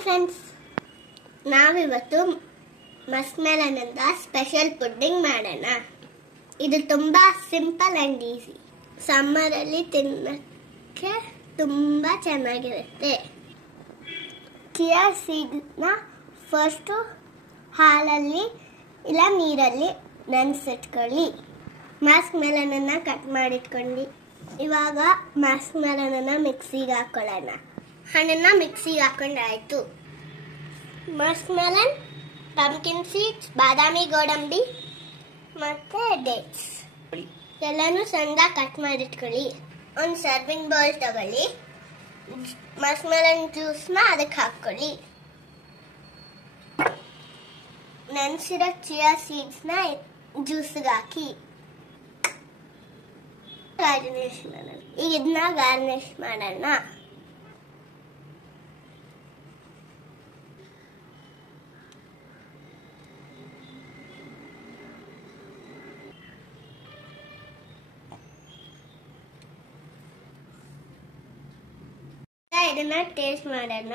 Hi friends, ನಾವಿವತ್ತು ಮಸ್ಕ್ಮೆಲನ್ನಿಂದ special pudding ಮಾಡೋಣ. ಇದು ತುಂಬಾ ಸಿಂಪಲ್ ಅಂಡ್ ಈಸಿ. ಸಮ್ಮರಲ್ಲಿ ತಿನ್ನಕ್ಕೆ ತುಂಬಾ ಚೆನ್ನಾಗಿರುತ್ತೆ. ಚಿಯಾ ಸೀಡ್ನ ಫಸ್ಟು ಹಾಲಲ್ಲಿ ಇಲ್ಲ ನೀರಲ್ಲಿ ನೆನೆಸಿಟ್ಕೊಳ್ಳಿ. ಮಸ್ಕ್ಮೆಲನನ್ನು ಕಟ್ ಮಾಡಿಟ್ಕೊಂಡು ಇವಾಗ ಮಸ್ಕ್ಮೆಲನನ್ನು ಮಿಕ್ಸಿಗೆ ಹಾಕೊಳ್ಳೋಣ. ಹಣ್ಣನ್ನ ಮಿಕ್ಸಿಗೆ ಹಾಕೊಂಡಾಯ್ತು. ಮಸ್ಕ್ಮೆಲನ್, ಪಂಪ್ಕಿನ್ ಸೀಡ್ಸ್, ಬಾದಾಮಿ ಗೋಡಂಬಿ ಮತ್ತೆ ಡೇಟ್ಸ್ ಎಲ್ಲಾನು ಸಣ್ಣದಾಗಿ ಕಟ್ ಮಾಡಿಟ್ಕೊಳ್ಳಿ. ಒಂದು ಸರ್ವಿಂಗ್ ಬೌಲ್ ತಗೊಳ್ಳಿ. ಮಸ್ಕ್ಮೆಲನ್ ಜ್ಯೂಸ್ನ ಅದಕ್ಕೆ ಹಾಕೊಳ್ಳಿ. ನೆನೆಸಿರೋ ಚಿಯಾ ಸೀಡ್ಸ್ನ ಜ್ಯೂಸ್ಗೆ ಹಾಕಿ ಗಾರ್ನಿಷ್ ಮಾಡೋಣ. ಈಗ ಇದನ್ನ ಗಾರ್ನಿಷ್ ಮಾಡೋಣ. ಇದನ್ನ ಟೇಸ್ಟ್ ಮಾಡೋಣ.